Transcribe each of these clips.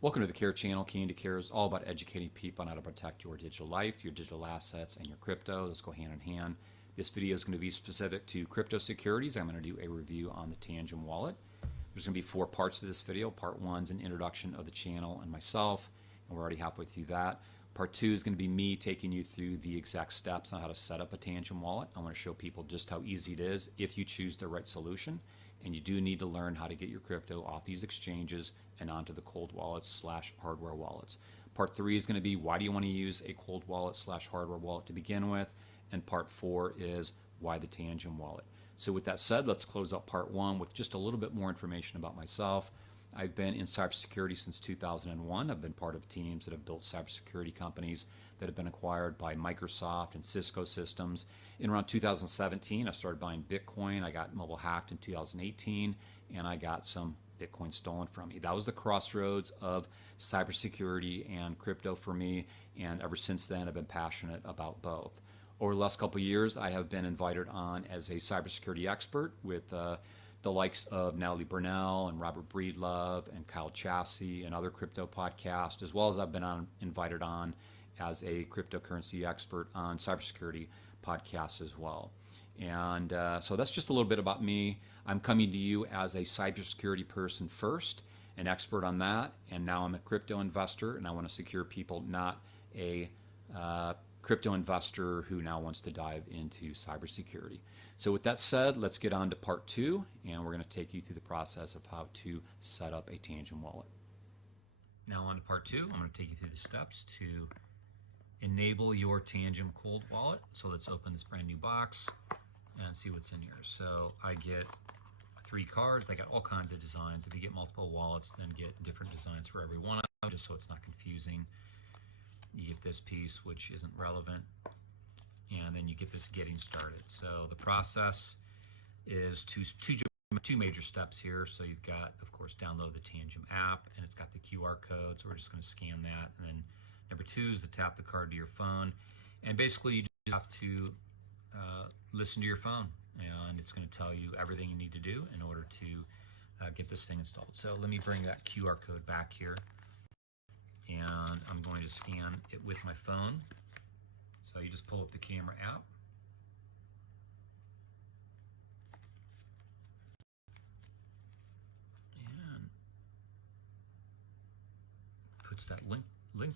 Welcome to the Care channel. KandiCare is all about educating people on how to protect your digital life, your digital assets, and your crypto. Let's go hand in hand. This video is going to be specific to crypto securities. I'm going to do a review on the Tangem Wallet. There's going to be 4 parts to this video. Part 1 is an introduction of the channel and myself, and we're already halfway through that. Part 2 is going to be me taking you through the exact steps on how to set up a Tangem Wallet. I want to show people just how easy it is if you choose the right solution. And you do need to learn how to get your crypto off these exchanges and onto the cold wallets / hardware wallets. Part 3 is going to be why do you want to use a cold wallet / hardware wallet to begin with, and part 4 is why the Tangem Wallet. So with that said, let's close out part 1 with just a little bit more information about myself. I've been in cybersecurity since 2001. I've been part of teams that have built cybersecurity companies that have been acquired by Microsoft and Cisco systems. In around 2017, I started buying Bitcoin. I got mobile hacked in 2018, and I got some Bitcoin stolen from me. That was the crossroads of cybersecurity and crypto for me, and ever since then, I've been passionate about both. Over the last couple of years, I have been invited on as a cybersecurity expert with the likes of Natalie Burnell and Robert Breedlove and Kyle Chassie and other crypto podcasts, as well as I've been invited on as a cryptocurrency expert on cybersecurity podcasts as well. And so that's just a little bit about me. I'm coming to you as a cybersecurity person first, an expert on that, and now I'm a crypto investor, and I want to secure people, not a crypto investor who now wants to dive into cybersecurity. So with that said, let's get on to part 2, and we're going to take you through the process of how to set up a Tangem wallet. Now on to part 2. I'm going to take you through the steps to enable your Tangem cold wallet. So let's open this brand new box and see what's in here. So I get 3 cards. They got all kinds of designs. If you get multiple wallets, then get different designs for every one of them, just so it's not confusing. You get this piece, which isn't relevant, and then you get this getting started. So the process is two major steps here. So you've got, of course, download the Tangem app, and it's got the QR code, so we're just going to scan that. And then number 2 is to tap the card to your phone, and basically you just have to listen to your phone, and it's going to tell you everything you need to do in order to get this thing installed. So let me bring that QR code back here, and I'm going to scan it with my phone. So you just pull up the camera app, and puts that link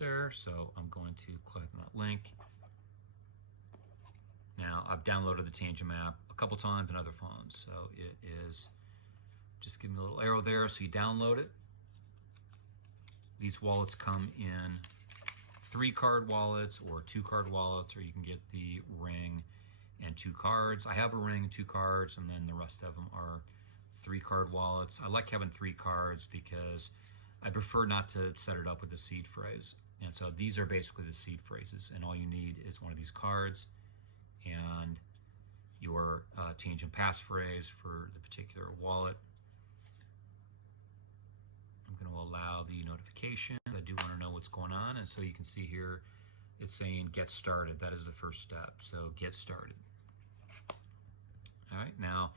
there. So I'm going to click on that link. Now I've downloaded the Tangem app a couple times on other phones, so it is, just give me a little arrow there, so you download it. These wallets come in 3-card wallets or 2-card wallets, or you can get the ring and 2 cards. I have a ring and 2 cards, and then the rest of them are 3-card wallets. I like having 3 cards because I prefer not to set it up with the seed phrase. And so these are basically the seed phrases, and all you need is one of these cards and your Tangem passphrase for the particular wallet. I'm going to allow the notification. I do want to know what's going on, and so you can see here it's saying get started. That is the first step, so get started. All right, now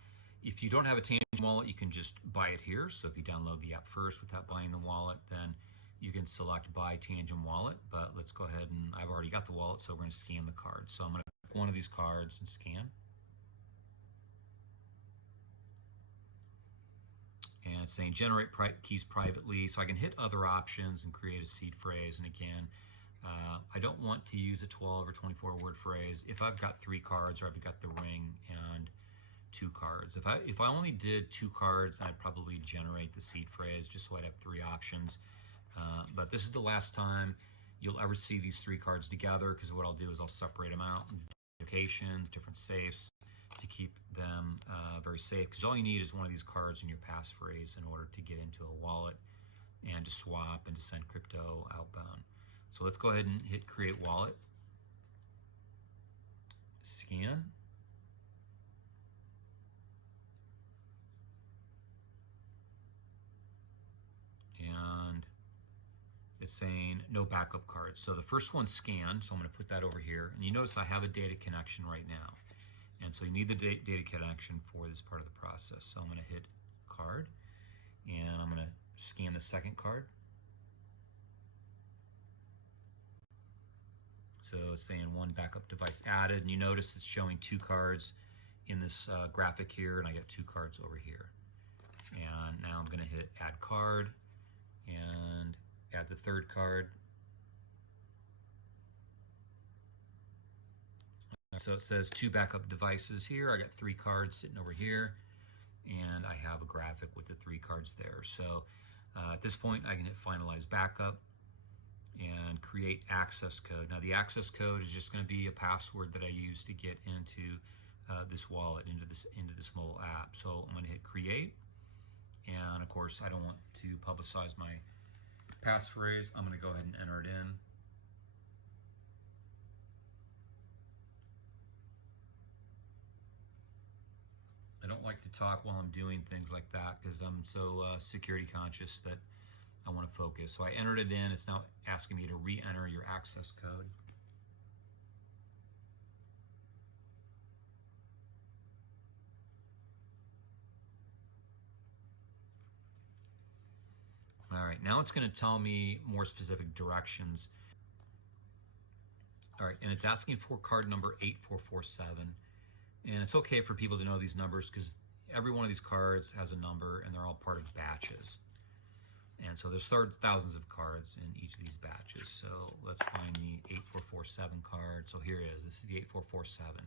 if you don't have a Tangem wallet, you can just buy it here. So if you download the app first without buying the wallet, then you can select buy Tangem wallet. But let's go ahead, and I've already got the wallet, so we're going to scan the card. So I'm going to pick one of these cards and scan. And it's saying generate keys privately, so I can hit other options and create a seed phrase. And again, I don't want to use a 12 or 24 word phrase. If I've got 3 cards, or I've got the ring and 2 cards. If I only did 2 cards, then I'd probably generate the seed phrase just so I'd have 3 options. But this is the last time you'll ever see these 3 cards together, because what I'll do is I'll separate them out in locations, different safes, to keep them very safe, because all you need is one of these cards in your passphrase in order to get into a wallet and to swap and to send crypto outbound. So let's go ahead and hit create wallet, scan, and it's saying no backup cards. So the first one's scanned, so I'm going to put that over here, and you notice I have a data connection right now. And so you need the data connection for this part of the process. So I'm going to hit card, and I'm going to scan the second card. So it's saying one backup device added, and you notice it's showing 2 cards in this graphic here, and I got 2 cards over here. And now I'm going to hit add card and add the 3rd card. So it says 2 backup devices here. I got 3 cards sitting over here, and I have a graphic with the 3 cards there. So at this point, I can hit finalize backup and create access code. Now the access code is just going to be a password that I use to get into this wallet, into this mobile app. So I'm going to hit create, and of course I don't want to publicize my passphrase. I'm going to go ahead and enter it in. I don't like to talk while I'm doing things like that because I'm so security conscious that I want to focus. So I entered it in. It's now asking me to re-enter your access code. All right, now it's going to tell me more specific directions. All right, and it's asking for card number 8447. And it's okay for people to know these numbers because every one of these cards has a number and they're all part of batches. And so there's thousands of cards in each of these batches. So let's find the 8447 card. So here it is. This is the 8447.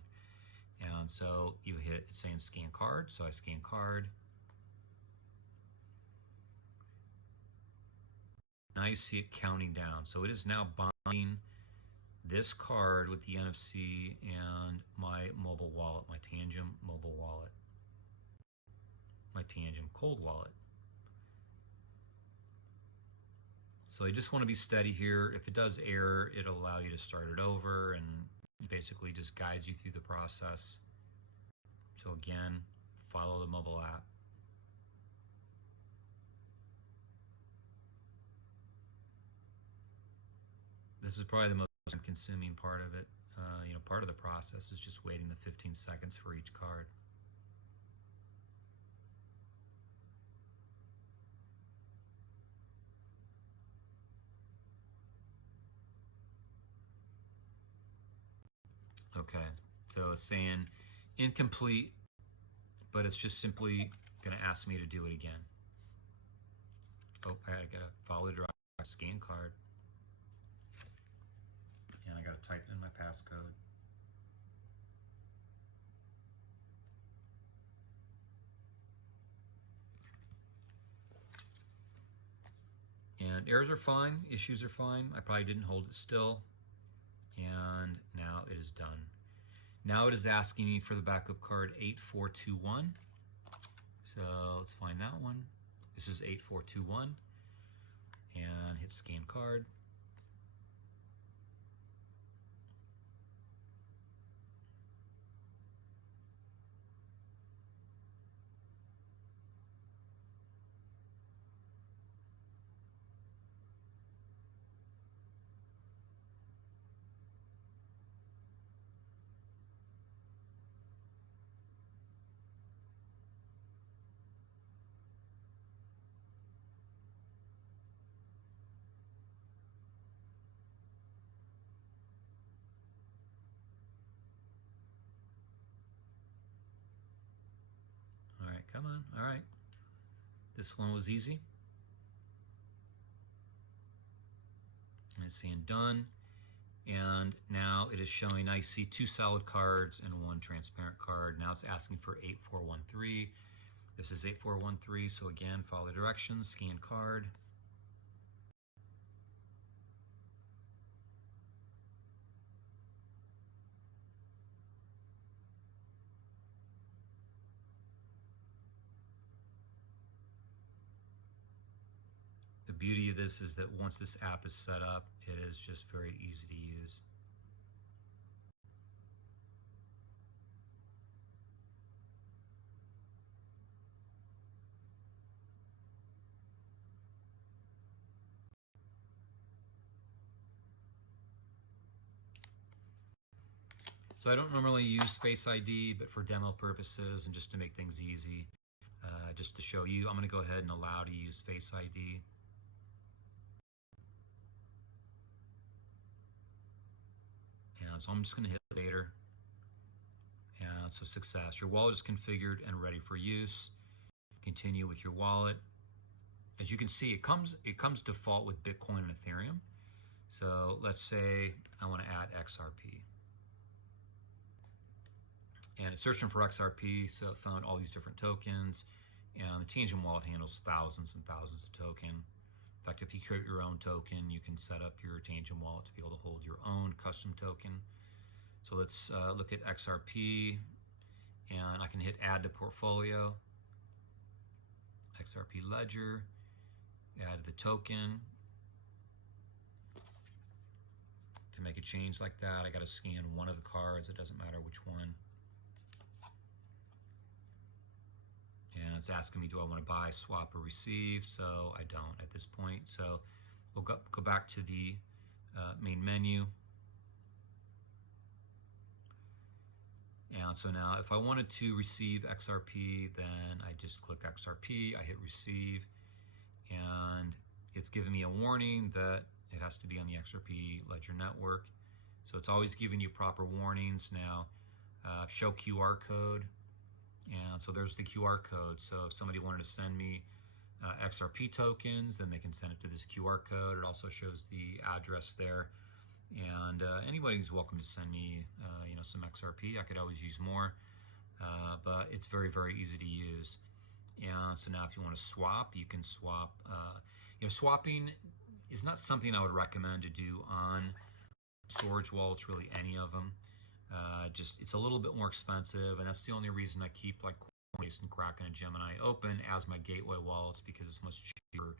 And so you hit, it's saying scan card. So I scan card. Now you see it counting down. So it is now bonding this card with the NFC and my mobile wallet, my Tangem mobile wallet, my Tangem cold wallet. So I just want to be steady here. If it does error, it'll allow you to start it over, and basically just guides you through the process. So again, follow the mobile app. This is probably the most time-consuming part of it. Part of the process is just waiting the 15 seconds for each card. Okay, so it's saying incomplete, but it's just simply going to ask me to do it again. Oh, I got to follow the directions, scan card, and I got to type in my passcode. And errors are fine, issues are fine. I probably didn't hold it still. And now it is done. Now it is asking me for the backup card 8421. So let's find that one. This is 8421. And hit scan card. All right, come on. All right. This one was easy. And it's saying done. And now it is showing, I see 2 solid cards and 1 transparent card. Now it's asking for 8413. This is 8413. So again, follow the directions, scan card. The beauty of this is that once this app is set up, it is just very easy to use. So I don't normally use Face ID, but for demo purposes and just to make things easy, just to show you, I'm going to go ahead and allow to use Face ID. So I'm just going to hit later. And so success. Your wallet is configured and ready for use. Continue with your wallet. As you can see, it comes default with Bitcoin and Ethereum. So let's say I want to add XRP. And it's searching for XRP, so it found all these different tokens. And the Tangem Wallet handles thousands and thousands of tokens. In fact, if you create your own token, you can set up your Tangem Wallet to be able to hold your own custom token. So let's look at XRP, and I can hit add to portfolio, XRP ledger, add the token. To make a change like that, I got to scan one of the cards. It doesn't matter which one. And it's asking me, do I want to buy, swap, or receive? So I don't at this point. So we'll go back to the main menu. And so now if I wanted to receive XRP, then I just click XRP, I hit receive, and it's giving me a warning that it has to be on the XRP Ledger Network. So it's always giving you proper warnings. Now, show QR code. And so there's the QR code. So if somebody wanted to send me XRP tokens, then they can send it to this QR code. It also shows the address there. And anybody's welcome to send me, some XRP. I could always use more, but it's very, very easy to use. And so now if you want to swap, you can swap. Swapping is not something I would recommend to do on storage wallets, really any of them. It's a little bit more expensive, and that's the only reason I keep like Coinbase and Kraken and Gemini open as my gateway wallets, because it's much cheaper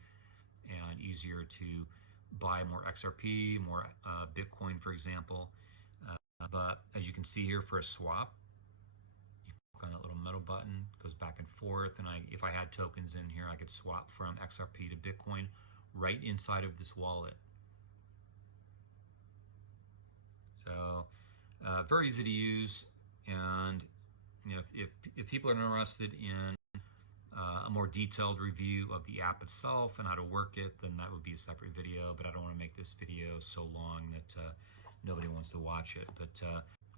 and easier to buy more XRP, more Bitcoin, for example. But as you can see here, for a swap, you click on that little metal button, goes back and forth, and if I had tokens in here, I could swap from XRP to Bitcoin right inside of this wallet. So very easy to use, and if people are interested in a more detailed review of the app itself and how to work it, then that would be a separate video, but I don't want to make this video so long that nobody wants to watch it. But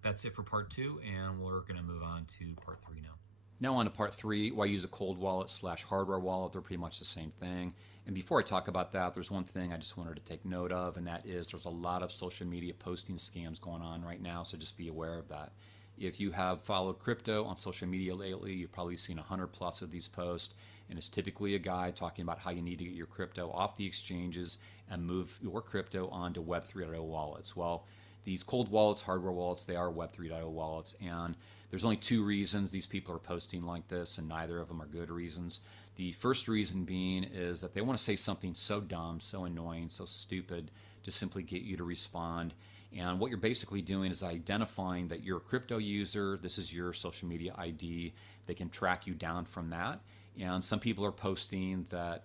that's it for part 2, and we're going to move on to part 3 now. Now on to part 3, why use a cold wallet / hardware wallet. They're pretty much the same thing. And before I talk about that, there's one thing I just wanted to take note of, and that is there's a lot of social media posting scams going on right now, so just be aware of that. If you have followed crypto on social media lately, you've probably seen 100+ of these posts, and it's typically a guy talking about how you need to get your crypto off the exchanges and move your crypto onto Web 3.0 wallets. Well, these cold wallets, hardware wallets, they are Web 3.0 wallets, and there's only 2 reasons these people are posting like this, and neither of them are good reasons. The first reason being is that they want to say something so dumb, so annoying, so stupid to simply get you to respond. And what you're basically doing is identifying that you're a crypto user. This is your social media ID. They can track you down from that. And some people are posting that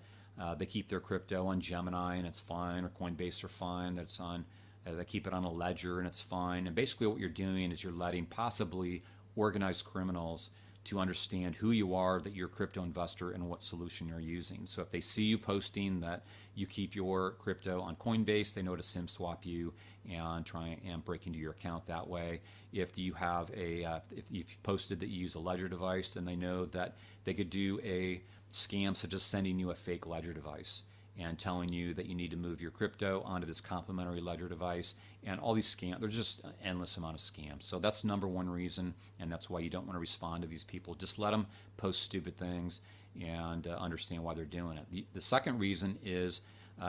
they keep their crypto on Gemini and it's fine, or Coinbase are fine. That's on. They keep it on a ledger and it's fine. And basically what you're doing is you're letting possibly organized criminals to understand who you are, that you're a crypto investor, and what solution you're using. So if they see you posting that you keep your crypto on Coinbase, they know to SIM swap you and try and break into your account that way. If you have if you've posted that you use a ledger device, then they know that they could do a scam such as sending you a fake ledger device and telling you that you need to move your crypto onto this complimentary ledger device. And all these scams, there's just an endless amount of scams. So that's number one reason, and that's why you don't want to respond to these people. Just let them post stupid things and understand why they're doing it. The second reason is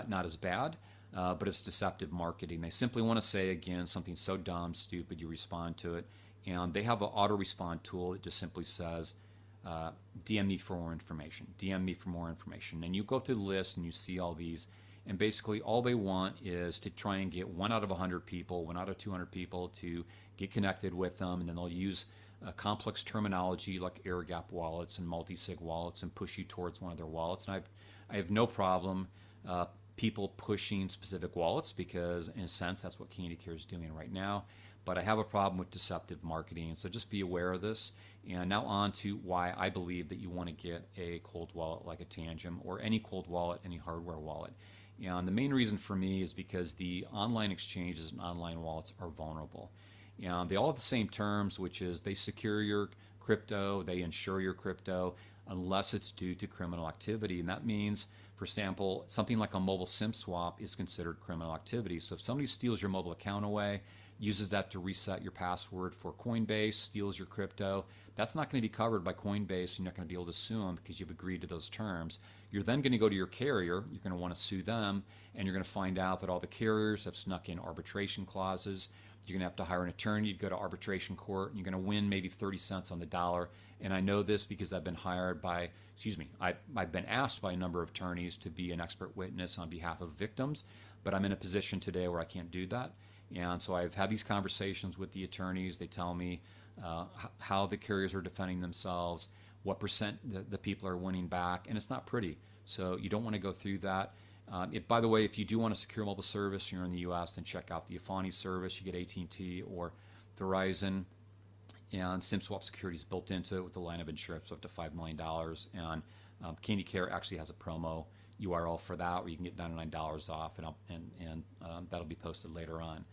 not as bad, but it's deceptive marketing. They simply want to say, again, something so dumb, stupid, you respond to it. And they have an auto-respond tool that just simply says, DM me for more information, DM me for more information. And you go through the list and you see all these, and basically all they want is to try and get 1 out of 100 people, 1 out of 200 people to get connected with them, and then they'll use complex terminology like air gap wallets and multi-sig wallets and push you towards one of their wallets. And I have no problem people pushing specific wallets, because in a sense that's what KandiCare is doing right now. But I have a problem with deceptive marketing, so just be aware of this. And now on to why I believe that you want to get a cold wallet like a Tangem, or any cold wallet, any hardware wallet. And the main reason for me is because the online exchanges and online wallets are vulnerable. And they all have the same terms, which is they secure your crypto, they insure your crypto, unless it's due to criminal activity. And that means, for example, something like a mobile SIM swap is considered criminal activity. So if somebody steals your mobile account away, uses that to reset your password for Coinbase, steals your crypto, that's not going to be covered by Coinbase. You're not going to be able to sue them because you've agreed to those terms. You're then going to go to your carrier, you're going to want to sue them, and you're going to find out that all the carriers have snuck in arbitration clauses. You're going to have to hire an attorney to go to arbitration court, and you're going to win maybe 30 cents on the dollar. And I know this because I've been I've been asked by a number of attorneys to be an expert witness on behalf of victims, but I'm in a position today where I can't do that. And so I've had these conversations with the attorneys. They tell me how the carriers are defending themselves, what percent the people are winning back, and it's not pretty. So you don't want to go through that. By the way, if you do want a secure mobile service, you're in the U.S., then check out the Afani service. You get AT&T or Verizon, and SimSwap security is built into it with the line of insurance up to $5 million. And KandiCare actually has a promo URL for that where you can get $99 off, and that'll be posted later on.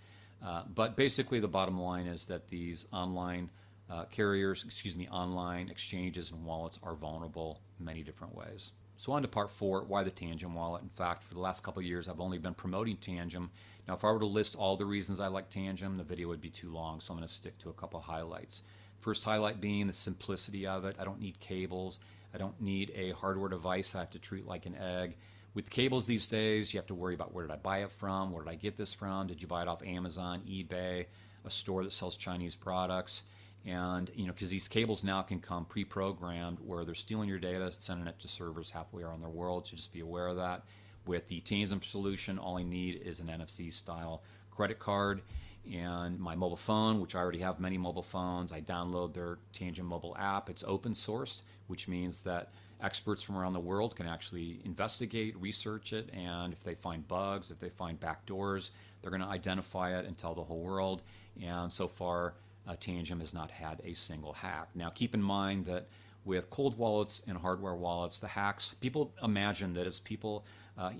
But basically, the bottom line is that these online online exchanges and wallets are vulnerable in many different ways. So on to part 4, why the Tangem wallet. In fact, for the last couple of years, I've only been promoting Tangem. Now, if I were to list all the reasons I like Tangem, the video would be too long, so I'm going to stick to a couple of highlights. First highlight being the simplicity of it. I don't need cables. I don't need a hardware device I have to treat like an egg. With cables these days, you have to worry about where did I buy it from, where did I get this from, did you buy it off Amazon, eBay, a store that sells Chinese products. And, because these cables now can come pre-programmed where they're stealing your data, sending it to servers halfway around the world, so just be aware of that. With the Tangem solution, all I need is an NFC-style credit card and my mobile phone, which I already have many mobile phones. I download their Tangem mobile app. It's open sourced, which means that experts from around the world can actually investigate, research it, and if they find bugs, if they find backdoors, they're going to identify it and tell the whole world. And so far, Tangem has not had a single hack. Now, keep in mind that with cold wallets and hardware wallets, the hacks, people imagine that it's people,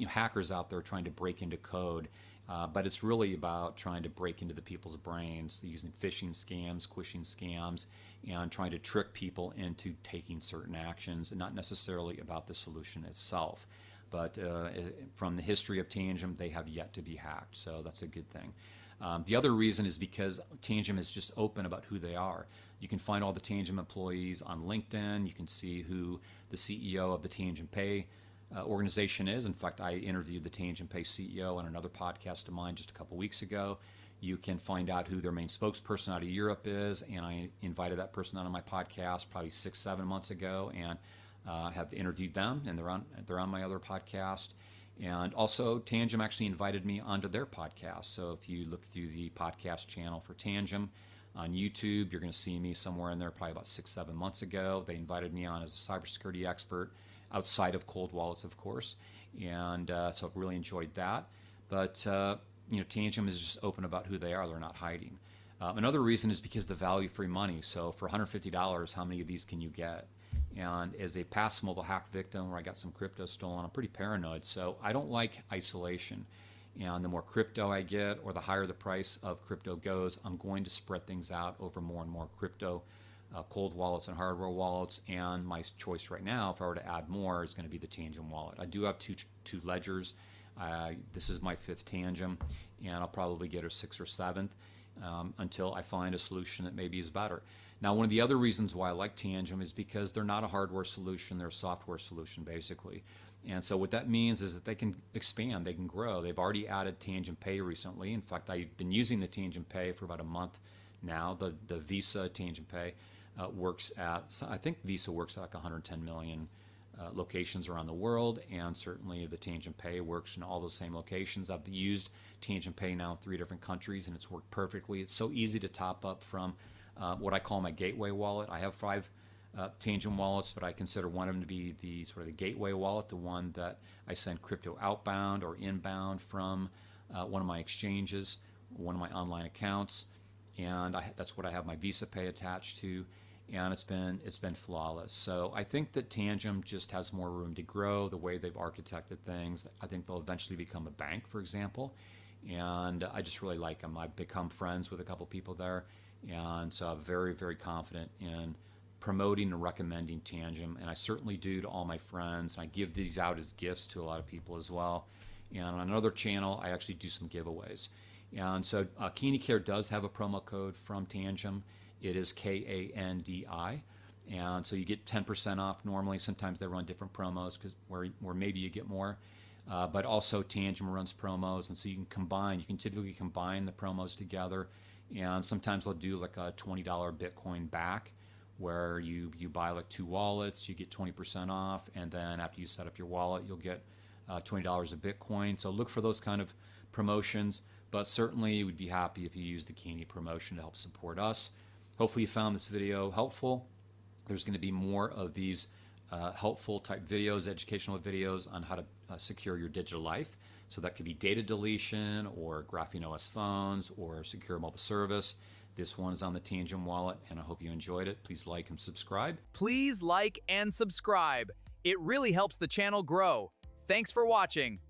hackers out there trying to break into code, but it's really about trying to break into the people's brains using phishing scams, quishing scams, and trying to trick people into taking certain actions, and not necessarily about the solution itself. But from the history of Tangem, they have yet to be hacked, so that's a good thing. The other reason is because Tangem is just open about who they are. You can find all the Tangem employees on LinkedIn. You can see who the CEO of the Tangem Pay organization is. In fact, I interviewed the Tangem Pay CEO on another podcast of mine just a couple weeks ago. You can find out who their main spokesperson out of Europe is, and I invited that person on my podcast probably 6-7 months ago, and have interviewed them, and they're on my other podcast. And also, Tangem actually invited me onto their podcast. So if you look through the podcast channel for Tangem on YouTube, you're going to see me somewhere in there probably about 6-7 months ago. They invited me on as a cybersecurity expert outside of cold wallets, of course. And so I've really enjoyed that. But, Tangem is just open about who they are. They're not hiding. Another reason is because the value free money. So for $150, how many of these can you get? And as a past mobile hack victim where I got some crypto stolen, I'm pretty paranoid. So I don't like isolation. And the more crypto I get, or the higher the price of crypto goes, I'm going to spread things out over more and more crypto, cold wallets and hardware wallets. And my choice right now, if I were to add more, is going to be the Tangem wallet. I do have two ledgers. This is my 5th Tangem, and I'll probably get a 6th or 7th until I find a solution that maybe is better. Now, one of the other reasons why I like Tangem is because they're not a hardware solution, they're a software solution, basically. And so what that means is that they can expand, they can grow. They've already added Tangem Pay recently. In fact, I've been using the Tangem Pay for about a month now. The Visa Tangem Pay works at, I think Visa works at like 110 million locations around the world, and certainly the Tangem Pay works in all those same locations. I've used Tangem Pay now in 3 different countries, and it's worked perfectly. It's so easy to top up from what I call my gateway wallet. I have 5 Tangem wallets, but I consider one of them to be the sort of the gateway wallet, the one that I send crypto outbound or inbound from one of my exchanges, one of my online accounts, and that's what I have my Visa Pay attached to, and it's been flawless. So I think that Tangem just has more room to grow the way they've architected things. I think they'll eventually become a bank, for example. and I just really like them. I've become friends with a couple people there, and so I'm very, very confident in promoting and recommending Tangem, and I certainly do to all my friends, and I give these out as gifts to a lot of people as well. And on another channel, I actually do some giveaways. And so KandiCare does have a promo code from Tangem. It is KANDI. And so you get 10% off normally. Sometimes they run different promos where maybe you get more. But also Tangem runs promos, and so you can typically combine the promos together. And sometimes they'll do like a $20 Bitcoin back, where you buy like 2 wallets, you get 20% off, and then after you set up your wallet, you'll get $20 of Bitcoin. So look for those kind of promotions, but certainly we'd be happy if you use the Kandi promotion to help support us. Hopefully you found this video helpful. There's going to be more of these helpful type videos, educational videos on how to secure your digital life. So that could be data deletion or Graphene OS phones or secure mobile service. This one is on the Tangem Wallet, and I hope you enjoyed it. Please like and subscribe. Please like and subscribe. It really helps the channel grow. Thanks for watching.